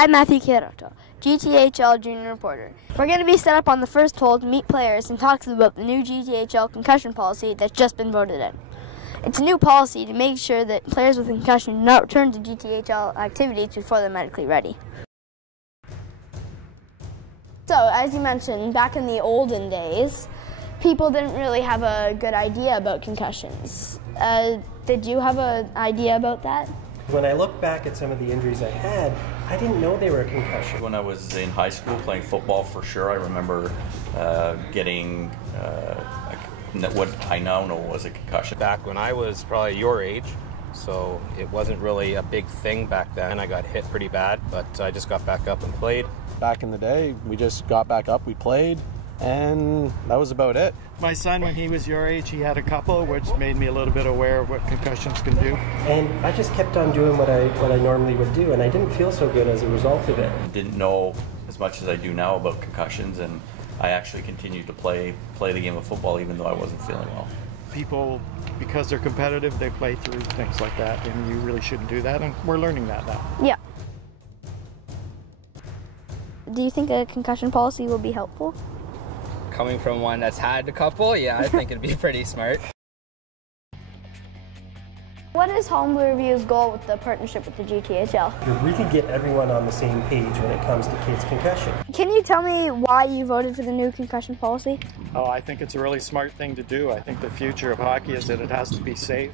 I'm Matthew Kiroto, GTHL Junior Reporter. We're going to be set up on the first hole to meet players and talk to them about the new GTHL Concussion Policy that's just been voted in. It's a new policy to make sure that players with concussion do not return to GTHL activities before they're medically ready. So, as you mentioned, back in the olden days, people didn't really have a good idea about concussions. Did you have an idea about that? When I look back at some of the injuries I had, I didn't know they were a concussion. When I was in high school playing football, for sure, I remember getting what I now know was a concussion. Back when I was probably your age, so it wasn't really a big thing back then. I got hit pretty bad, but I just got back up and played. Back in the day, we just got back up, we played, and that was about it. My son, when he was your age, he had a couple, which made me a little bit aware of what concussions can do. And I just kept on doing what I normally would do, and I didn't feel so good as a result of it. Didn't know as much as I do now about concussions, and I actually continued to play the game of football even though I wasn't feeling well. People, because they're competitive, they play through things like that, and you really shouldn't do that, and we're learning that now. Yeah. Do you think a concussion policy will be helpful? Coming from one that's had a couple, yeah, I think it'd be pretty smart. What is Home Blue Review's goal with the partnership with the GTHL? To really get everyone on the same page when it comes to kids' concussion. Can you tell me why you voted for the new concussion policy? Oh, I think it's a really smart thing to do. I think the future of hockey is that it has to be safe,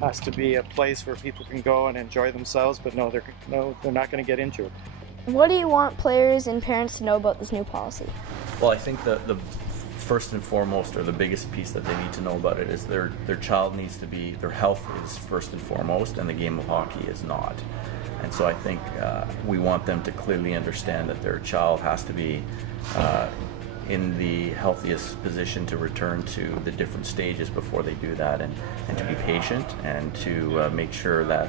has to be a place where people can go and enjoy themselves, but no, they're not going to get injured. What do you want players and parents to know about this new policy? Well, I think the first and foremost, or the biggest piece that they need to know about it, is their child needs to be, their health is first and foremost, and the game of hockey is not. And so I think we want them to clearly understand that their child has to be in the healthiest position to return to the different stages before they do that, and to be patient, and to make sure that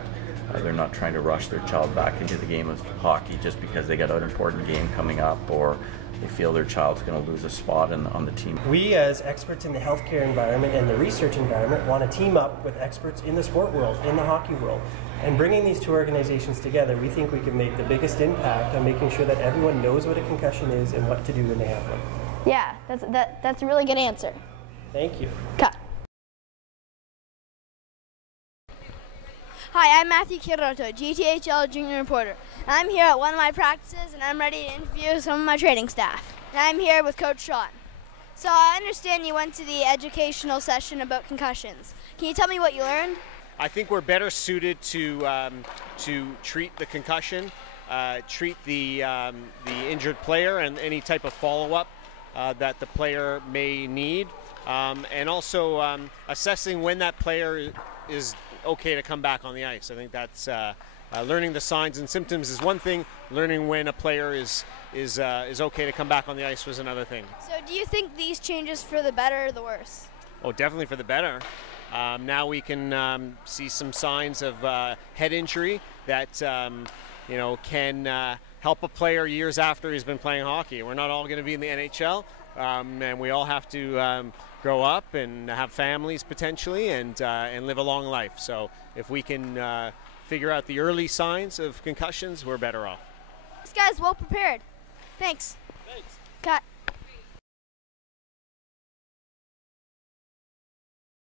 they're not trying to rush their child back into the game of hockey just because they got an important game coming up, or they feel their child's going to lose a spot on the team. We, as experts in the healthcare environment and the research environment, want to team up with experts in the sport world, in the hockey world. And bringing these two organizations together, we think we can make the biggest impact on making sure that everyone knows what a concussion is and what to do when they have one. Yeah, that's a really good answer. Thank you. Cut. Hi, I'm Matthew Kiroto, GTHL Junior Reporter. I'm here at one of my practices, and I'm ready to interview some of my training staff. And I'm here with Coach Sean. So I understand you went to the educational session about concussions. Can you tell me what you learned? I think we're better suited to treat the concussion, treat the injured player and any type of follow-up that the player may need, and also assessing when that player is okay to come back on the ice. I think that's learning the signs and symptoms is one thing. Learning when a player is okay to come back on the ice was another thing. So do you think these changes for the better or the worse? Oh, definitely for the better. Now we can see some signs of head injury that can help a player years after he's been playing hockey. We're not all going to be in the NHL, and we all have to grow up and have families potentially, and live a long life. So if we can figure out the early signs of concussions, we're better off. This guy's well prepared. Thanks. Thanks.